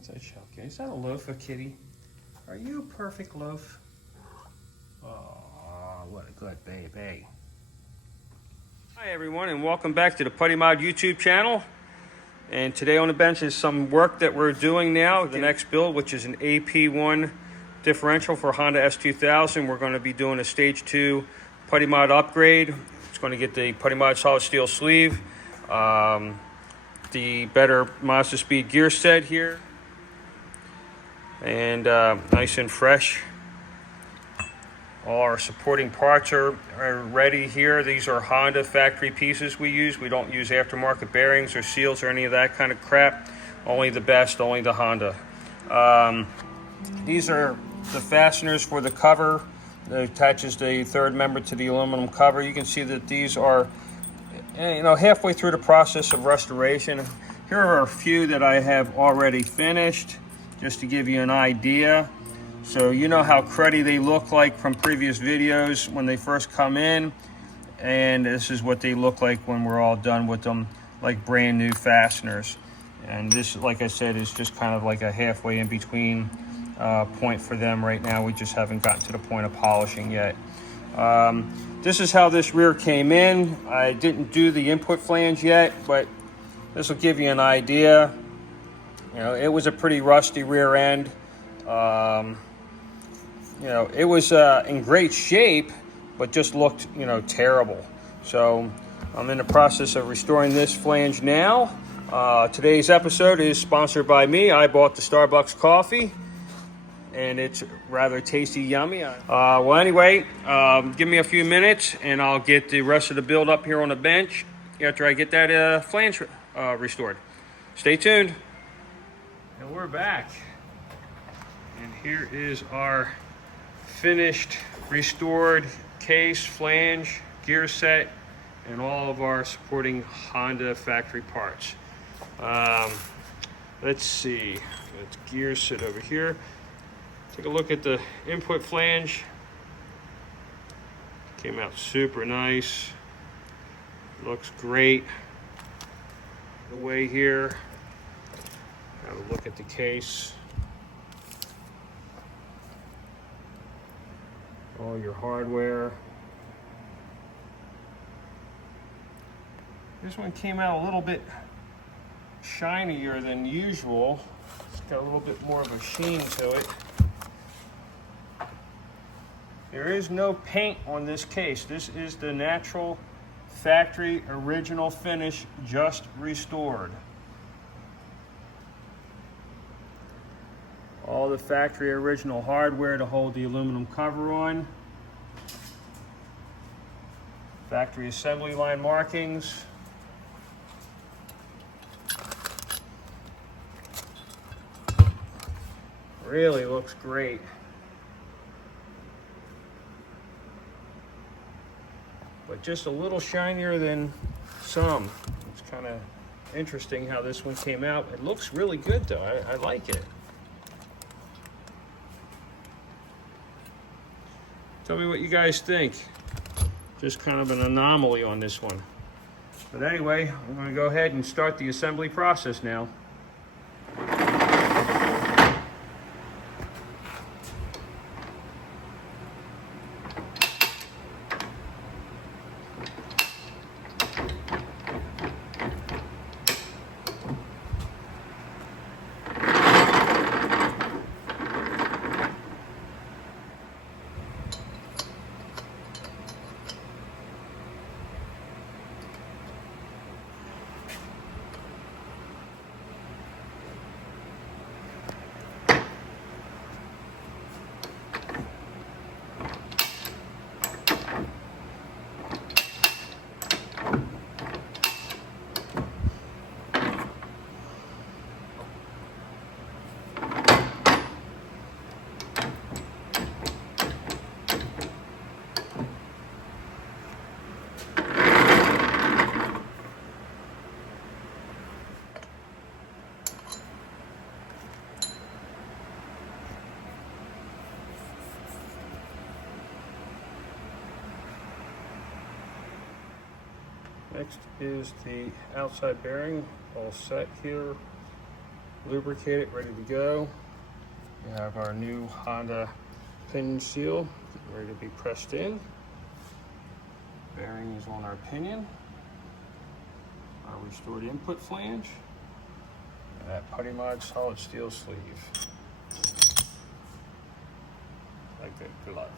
What's that, Shelky? Is that a loaf, a kitty? Are you a perfect loaf? Oh, what a good baby. Hi everyone, and welcome back to the PuddyMod YouTube channel. And today on the bench is some work that we're doing now, the next build, which is an AP1 differential for Honda S2000. We're going to be doing a stage 2 PuddyMod upgrade. It's going to get the PuddyMod solid steel sleeve, the better Mazda Speed gear set here, and nice and fresh. All our supporting parts are ready here. These are Honda factory pieces we use. We don't use aftermarket bearings or seals or any of that kind of crap. Only the best, only the Honda. These are the fasteners for the cover that attaches the third member to the aluminum cover. You can see that these are, halfway through the process of restoration. Here are a few that I have already finished, just to give you an idea. So you know how cruddy they look like from previous videos when they first come in, and this is what they look like when we're all done with them, like brand new fasteners. And this, like I said, is just kind of like a halfway in between point for them right now. We just haven't gotten to the point of polishing yet. This is how this rear came in. I didn't do the input flange yet, but this will give you an idea. It was a pretty rusty rear end. It was in great shape, but just looked, terrible. So I'm in the process of restoring this flange now. Today's episode is sponsored by me. I bought the Starbucks coffee, and it's rather tasty, yummy. Well, anyway, give me a few minutes, and I'll get the rest of the build up here on the bench after I get that flange restored. Stay tuned. And we're back. And here is our finished, restored case, flange, gear set, and all of our supporting Honda factory parts. Let's see, let's gear set over here. Take a look at the input flange. Came out super nice. Looks great. The way here. Have a look at the case. All your hardware. This one came out a little bit shinier than usual. It's got a little bit more of a sheen to it. There is no paint on this case. This is the natural factory original finish, just restored. All the factory original hardware to hold the aluminum cover on. Factory assembly line markings. Really looks great. But just a little shinier than some. It's kind of interesting how this one came out. It looks really good though. I like it. Tell me what you guys think. Just kind of an anomaly on this one. But anyway, I'm going to go ahead and start the assembly process now. Next is the outside bearing, all set here. lubricated, ready to go. We have our new Honda pinion seal ready to be pressed in. Bearing is on our pinion. Our restored input flange. And that PuddyMod solid steel sleeve. Like a glove.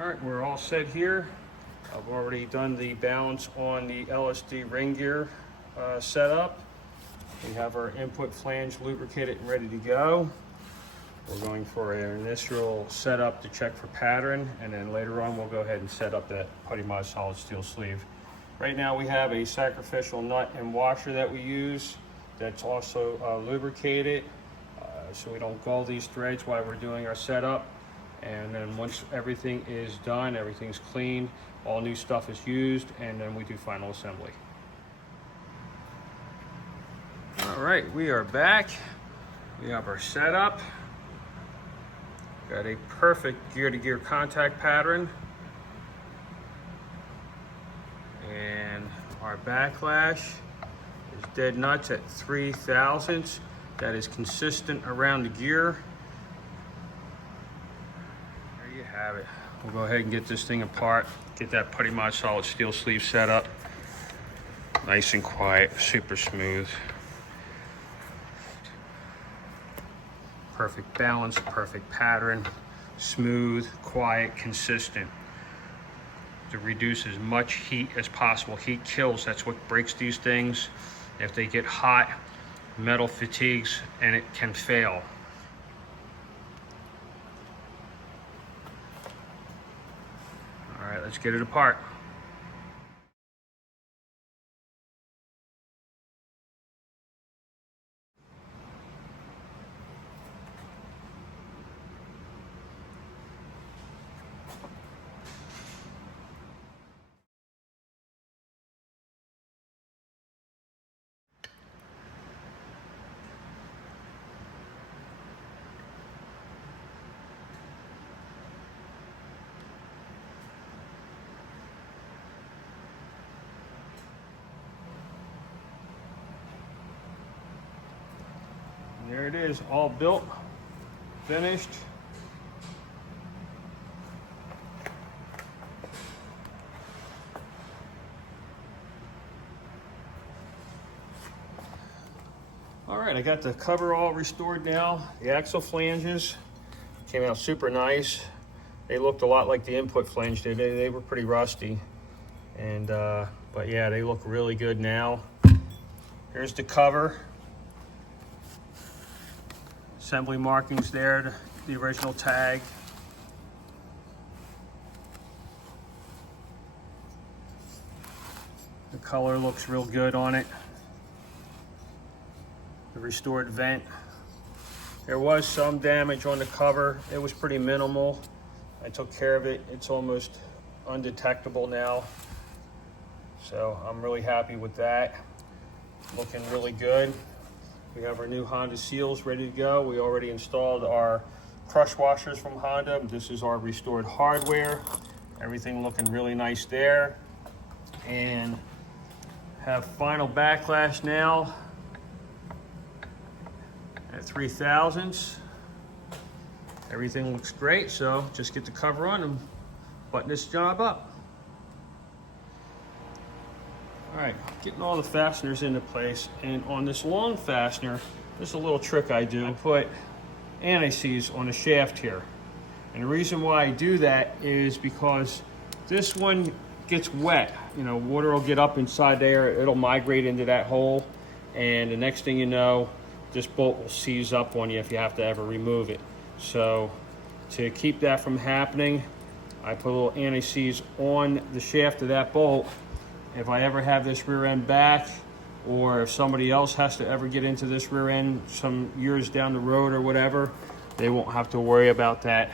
All right, we're all set here. I've already done the balance on the LSD ring gear setup. We have our input flange lubricated and ready to go. We're going for an initial setup to check for pattern, and then later on we'll go ahead and set up that PuddyMod solid steel sleeve. Right now we have a sacrificial nut and washer that we use that's also lubricated so we don't gull these threads while we're doing our setup. And then once everything is done, everything's cleaned, all new stuff is used, and then we do final assembly. All right, we are back. We have our setup. Got a perfect gear-to-gear contact pattern. And our backlash is dead nuts at 3 thousandths. That is consistent around the gear. Have it. We'll go ahead and get this thing apart, get that PuddyMod solid steel sleeve set up. Nice and quiet, super smooth. Perfect balance, perfect pattern, smooth, quiet, consistent. To reduce as much heat as possible. Heat kills, that's what breaks these things. If they get hot, metal fatigues and it can fail. All right, let's get it apart. There it is, all built, finished. All right, I got the cover all restored now. The axle flanges came out super nice. They looked a lot like the input flange did. They were pretty rusty. And, but yeah, they look really good now. Here's the cover. Assembly markings there, the original tag. The color looks real good on it. The restored vent. There was some damage on the cover. It was pretty minimal. I took care of it. It's almost undetectable now. So I'm really happy with that. Looking really good. We have our new Honda seals ready to go. We already installed our crush washers from Honda. This is our restored hardware. Everything looking really nice there. And have final backlash now at 3 thousandths. Everything looks great, so just get the cover on and button this job up. All right, getting all the fasteners into place, and on this long fastener, there's a little trick I do. I put anti-seize on the shaft here. And the reason why I do that is because this one gets wet. You know, water will get up inside there, it'll migrate into that hole, and the next thing you know, this bolt will seize up on you if you have to ever remove it. So to keep that from happening, I put a little anti-seize on the shaft of that bolt. If I ever have this rear end back, or if somebody else has to ever get into this rear end some years down the road or whatever, they won't have to worry about that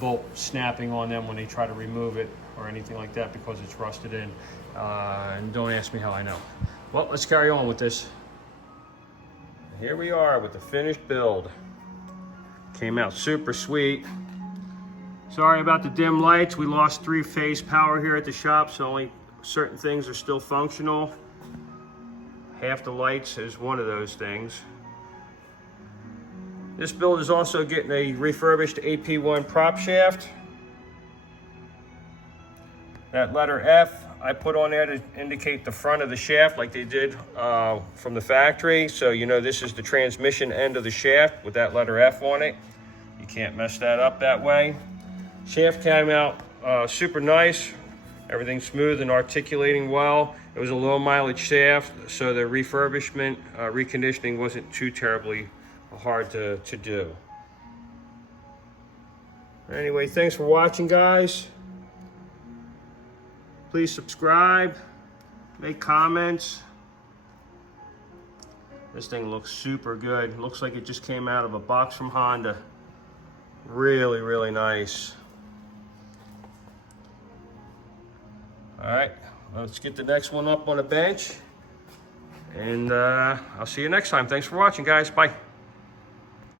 bolt snapping on them when they try to remove it or anything like that, because it's rusted in. And don't ask me how I know. Well, let's carry on with this. Here we are with the finished build. Came out super sweet. Sorry about the dim lights. We lost 3-phase power here at the shop, so only certain things are still functional. Half the lights is one of those things. This build is also getting a refurbished AP1 prop shaft. That letter F I put on there to indicate the front of the shaft like they did from the factory. So you know this is the transmission end of the shaft with that letter F on it. You can't mess that up that way. Shaft came out super nice. Everything smooth and articulating well. It was a low mileage shaft, so the refurbishment, reconditioning wasn't too terribly hard to do. Anyway, thanks for watching, guys. Please subscribe, make comments. This thing looks super good. Looks like it just came out of a box from Honda. Really, really nice. All right, let's get the next one up on the bench. And I'll see you next time. Thanks for watching, guys. Bye.